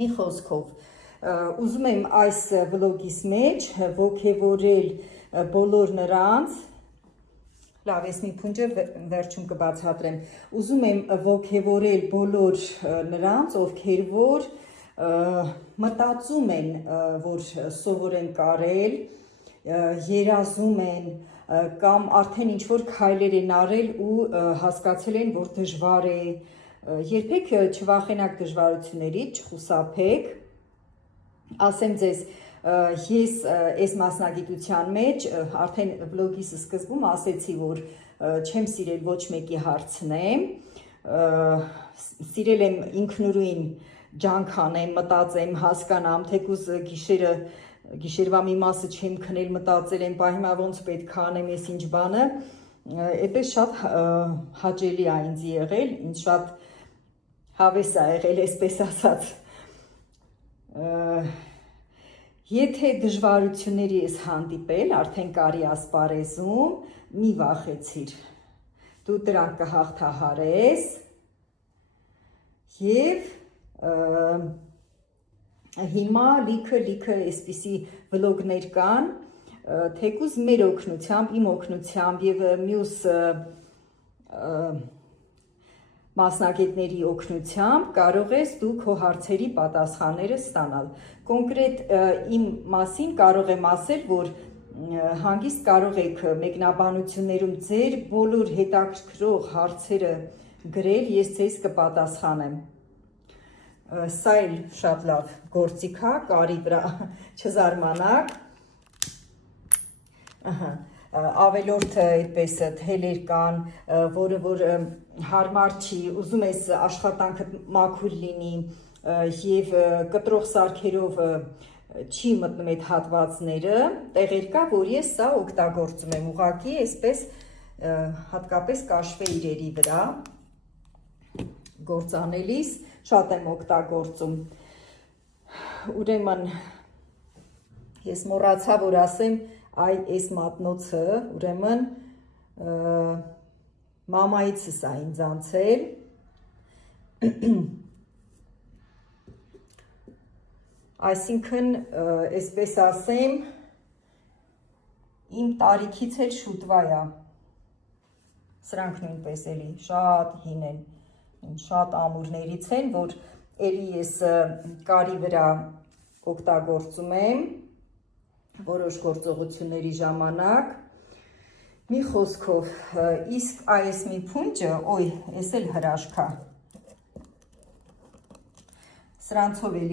Մի խոսքով, ուզում եմ այս վլոգիս մեջ ոգևորել բոլոր նրանց, լավ, ես մի փունջը վերջում կբացատրեմ, ուզում եմ ոգևորել բոլոր նրանց, ովքեր որ մտածում են, որ սովորեն կարել, երազում են կամ արդեն ինչ-որ քայլեր են արել ու հասկացել են, որ դժվար է, երբեք չվախենաք դժվարություններից, չխուսափեք, ասեմ ձեզ, ես այս մասնագիտության մեջ արդեն վլոգիս սկզբում ասեցի, որ չեմ սիրել ոչ մեկի հարցնեմ, սիրել եմ ինքնուրույն ջանք անեմ, մտածեմ, հասկանամ, թեկուզ գիշերվա մի մասը չեմ քնել, մտածել եմ, պահ հիմա ոնց պետք է անեմ, ես ինչ բանը, այդպես շատ հաճելի է ինձ եղել, ինձ շատ հավես է եղել, այսպես ասած, եթե դժվարությունների ես հանդիպել, արդեն կարի ասպարեզում, մի վախեցիր, դու դրանք կհաղթահարես և հիմա լիքը այսպիսի վլոգներ կան, թեկուզ մեր օգնությամբ, իմ օգնությամբ և մյուս մասնագետների օգնությամբ կարող ես դու քո հարցերի պատասխանները ստանալ։ Կոնկրետ իմ մասին կարող եմ ասել, որ հանգիստ կարող եք մեկնաբանություններում ձեր բոլոր հետաքրքրող հարցերը գրել, ես ձեզ կպատասխանեմ։ Սա էլ շատ լավ գործիք է, կարի վրա չզարմանաք։ Ավելորդ այդպես թելեր կան, որը որ հարմար չի, ուզում ես աշխատանքը մաքուր լինի և կտրող սարքերով չի մտնում այդ հատվածները, տեղեր կա, որ ես սա օգտագործում եմ, ուղղակի այսպես հատկապես կաշվե իրերի վրա գործանելիս շատ եմ օգտագործում, ուրեմն ես մոռացա, որ ասեմ, այս մատնոցը, ուրեմն մամայիցս է ինձ անցել, այսինքն, այսպես ասեմ, իմ տարիքից էլ շուտվա է, սրանք նույնպես էլի շատ հին են, շատ ամուրներից են, որ էլի ես կարի վրա օգտագործում եմ, որոշ գործողությունների ժամանակ, մի խոսքով, իսկ այս մի փունջը, ոյ, ես էլ հրաշք է, սրանցով էլի